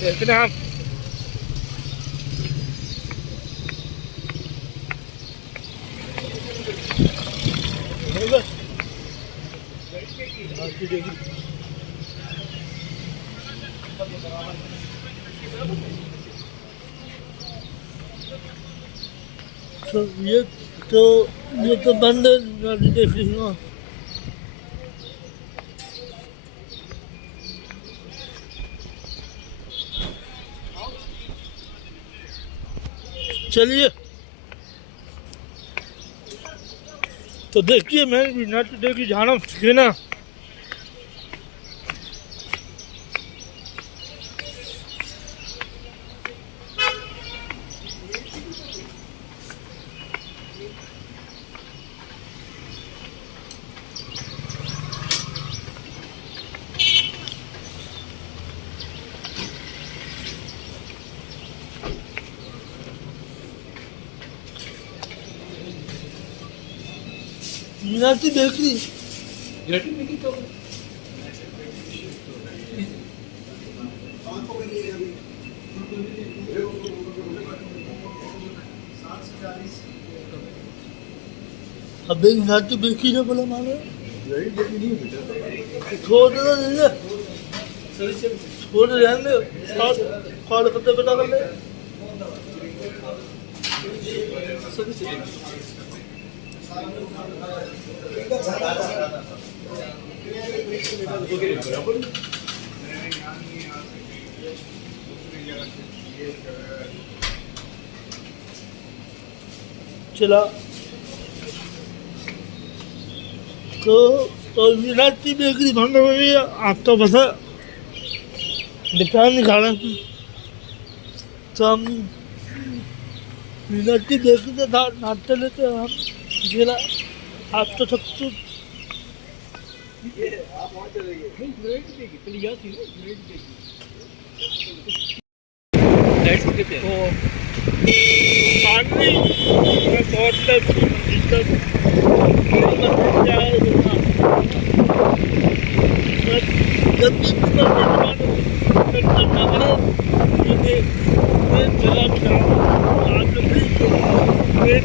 देखते हैं आप। तो ये तो बंद है, गाड़ी देख रही हूँ। चलिए तो देखिए, मैं बिना देखी जाना सीखे ना। मीनाक्षी बेकरी तो अबे मीनाक्षी बेकरी ने बोला मानो छोड़ दो, नहीं छोड़ रहने कॉल करते पता कर ले। चला तो मीनाक्षी बेकरी बंद हो गई। आप तो बस दुकान निकाला तो हम मीनाक्षी बेकरी से नाश्ते लेते हैं हम। जिला आप तो सब कुछ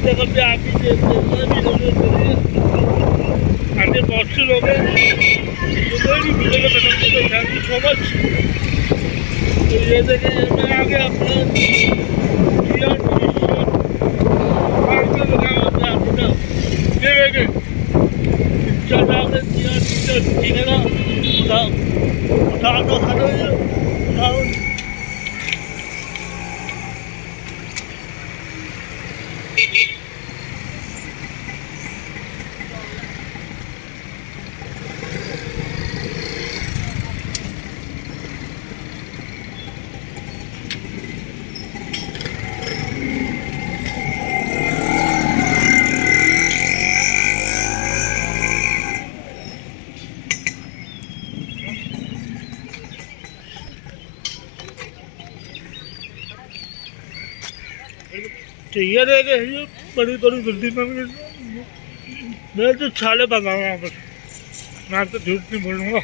जगह पे आप ही आगे बहुत से लोग हैं तो ये देखिए, मैं आगे अपना चाहिए रहेगा ये बड़ी बड़ी बिल्डिंग में। मैं तो छाले बनाऊंगा बस, मैं तो झूठ नहीं बोलूँगा।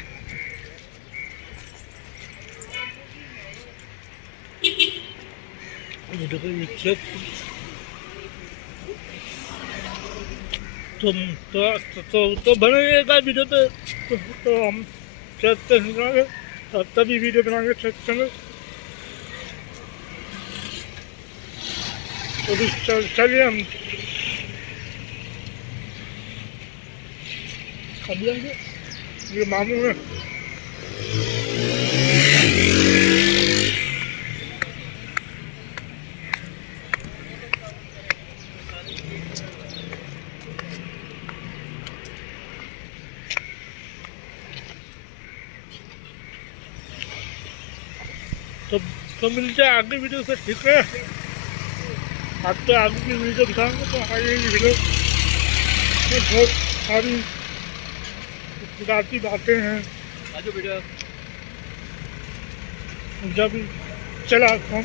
तो बनेगा वीडियो पे तो हम चलते हैं, तभी वीडियो बनाएंगे चलते हैं। तो चलिए हम कब लेंगे ये मामू में। तो मिलते हैं आगे वीडियो से, ठीक है। आप तो आगे की वीडियो दिखाएंगे तो हमारी वीडियो में बहुत सारी खुदाती बातें हैं। जब चला हम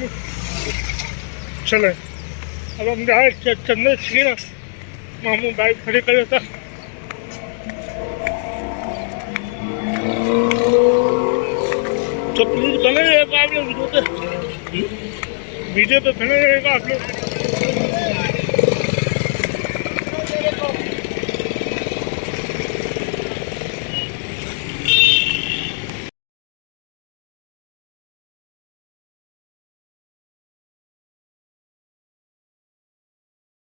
चले, अब हम जाए चलने चाहिए ना। मामू बाइक खड़ी कर देता। तो प्लीज बने रहेगा आप लोग वीडियो पे बने रहेगा आप लोग।